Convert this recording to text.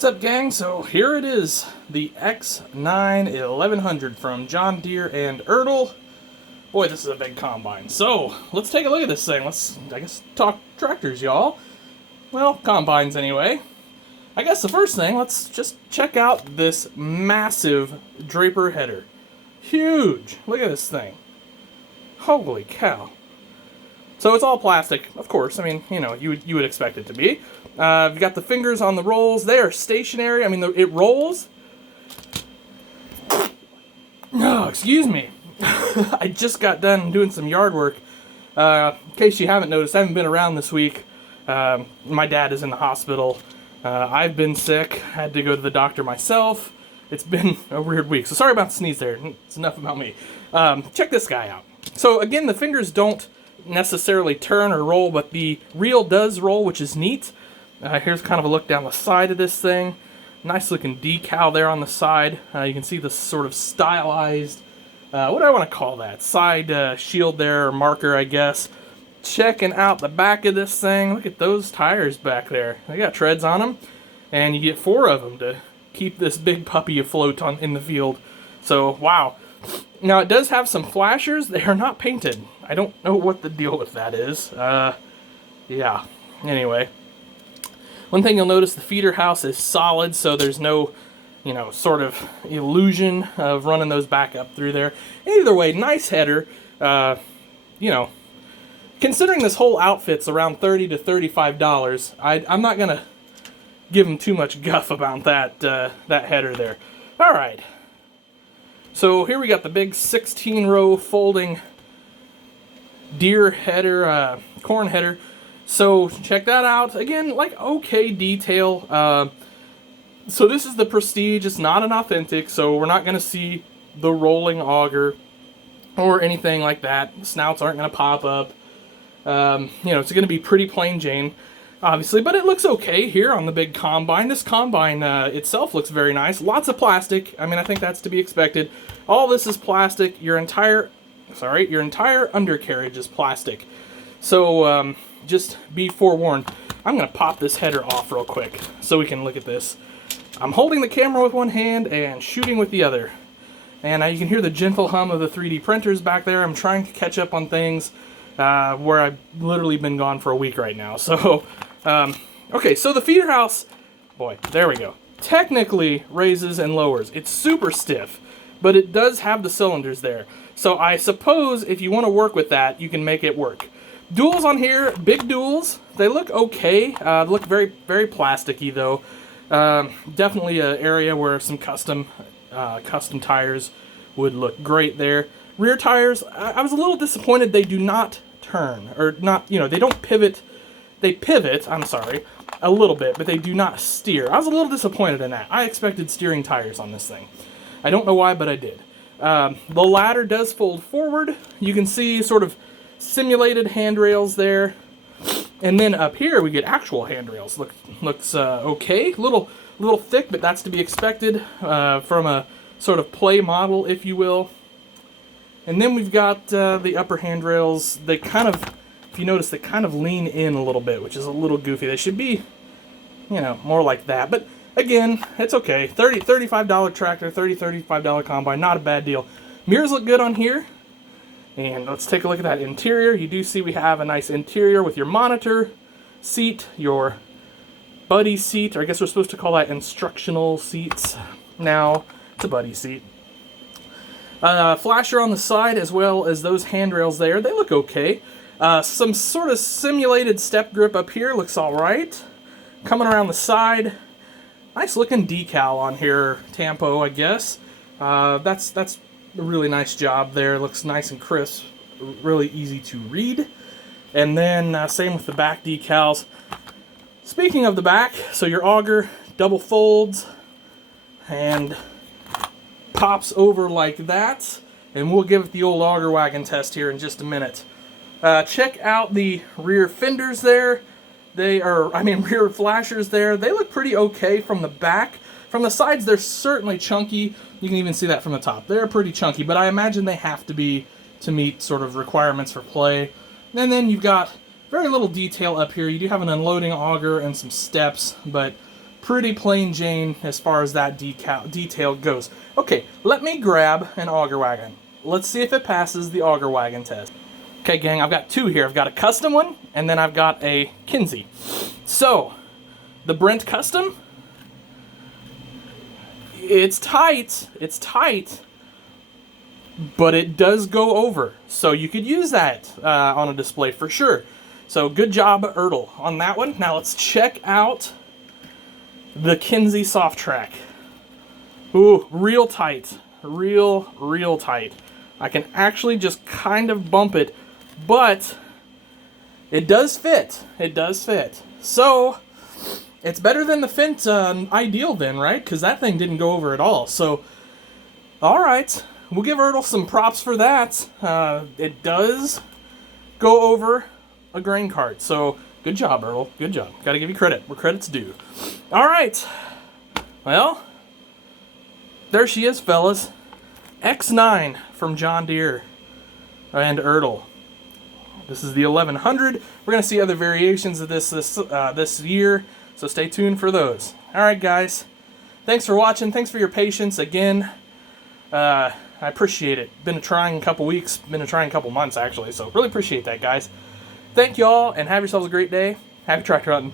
What's up, gang? So here it is, the X9 1100 from John Deere and Ertl. Boy, this is a big combine. So let's take a look at this thing. Let's, I guess, talk tractors, y'all. Well, combines anyway. I guess the first thing, let's just check out this massive draper header. Huge. Look at this thing. Holy cow. So it's all plastic, of course. I mean, you know, you would expect it to be. You've got the fingers on the rolls. They are stationary. I mean, it rolls. Oh, excuse me. I just got done doing some yard work. In case you haven't noticed, I haven't been around this week. My dad is in the hospital. I've been sick. Had to go to the doctor myself. It's been a weird week. So sorry about the sneeze there. It's enough about me. Check this guy out. So again, the fingers don't necessarily turn or roll, but the reel does roll, which is neat. Here's kind of a look down the side of this thing. Nice looking decal there on the side. You can see the sort of stylized, what do I want to call that? Side shield there, or marker, I guess. Checking out the back of this thing. Look at those tires back there. They got treads on them, and you get 4 of them to keep this big puppy afloat in the field. So, wow. Now, it does have some flashers. They are not painted. I don't know what the deal with that is. Yeah. Anyway. One thing you'll notice, the feeder house is solid, so there's no, you know, sort of illusion of running those back up through there. Either way, nice header. You know, considering this whole outfit's around $30 to $35, I'm not going to give them too much guff about that header there. All right. So here we got the big 16-row folding Deere header, corn header. So check that out. Again, like okay detail. So this is the Prestige. It's not an authentic, so we're not going to see the rolling auger or anything like that. Snouts aren't going to pop up. You know, it's going to be pretty plain Jane, obviously, but it looks okay here on the big combine. This combine itself looks very nice. Lots of plastic. I mean, I think that's to be expected. All this is plastic. Your entire undercarriage is plastic. So just be forewarned. I'm going to pop this header off real quick so we can look at this. I'm holding the camera with one hand and shooting with the other. And you can hear the gentle hum of the 3D printers back there. I'm trying to catch up on things where I've literally been gone for a week right now. So, okay, so the feeder house, boy, there we go. Technically raises and lowers. It's super stiff, but it does have the cylinders there. So I suppose if you want to work with that, you can make it work. Duals on here, big duals. They look okay. They look very, very plasticky though. Definitely an area where some custom tires would look great there. Rear tires, I was a little disappointed they do not turn, or not, you know, they don't pivot. They pivot, I'm sorry, a little bit, but they do not steer. I was a little disappointed in that. I expected steering tires on this thing. I don't know why, but I did. The ladder does fold forward. You can see sort of simulated handrails there. And then up here we get actual handrails. Looks okay. Little thick, but that's to be expected from a sort of play model, if you will. And then we've got the upper handrails. They kind of, if you notice, they kind of lean in a little bit, which is a little goofy. They should be, you know, more like that. But again, it's okay. $35 tractor, $35 combine, not a bad deal. Mirrors look good on here. And let's take a look at that interior. You do see we have a nice interior with your monitor seat, your buddy seat, or I guess we're supposed to call that instructional seats. Now, it's a buddy seat. Flasher on the side as well as those handrails there. They look okay. Some sort of simulated step grip up here looks alright. Coming around the side. Nice looking decal on here. Tampo, I guess. That's a really nice job there. Looks nice and crisp. Really easy to read. And then same with the back decals. Speaking of the back, so your auger double folds and pops over like that. And we'll give it the old Auger Wagon test here in just a minute. Check out the rear fenders there. Rear flashers there. They look pretty okay from the back. From the sides, they're certainly chunky. You can even see that from the top. They're pretty chunky, but I imagine they have to be to meet sort of requirements for play. And then you've got very little detail up here. You do have an unloading auger and some steps, but pretty plain Jane as far as that detail goes. Okay, let me grab an auger wagon. Let's see if it passes the auger wagon test. Okay, gang, I've got two here. I've got a custom one, and then I've got a Kinsey. So, the Brent Custom, it's tight, but it does go over. So you could use that on a display for sure. So good job, Ertl, on that one. Now let's check out the Kinsey Soft Track. Ooh, real tight. Real tight. I can actually just kind of bump it, but it does fit. It does fit. So, it's better than the Fent Ideal then, right? Because that thing didn't go over at all. So, alright. We'll give Ertl some props for that. It does go over a grain cart. So, good job, Ertl. Good job. Gotta give you credit where credit's due. Alright. Well, there she is, fellas. X9 from John Deere and Ertl. This is the 1100. We're going to see other variations of this year, so stay tuned for those. Alright, guys. Thanks for watching. Thanks for your patience. Again, I appreciate it. Been a trying couple weeks. Been a trying couple months, actually, so really appreciate that, guys. Thank you all, and have yourselves a great day. Happy tractor hunting.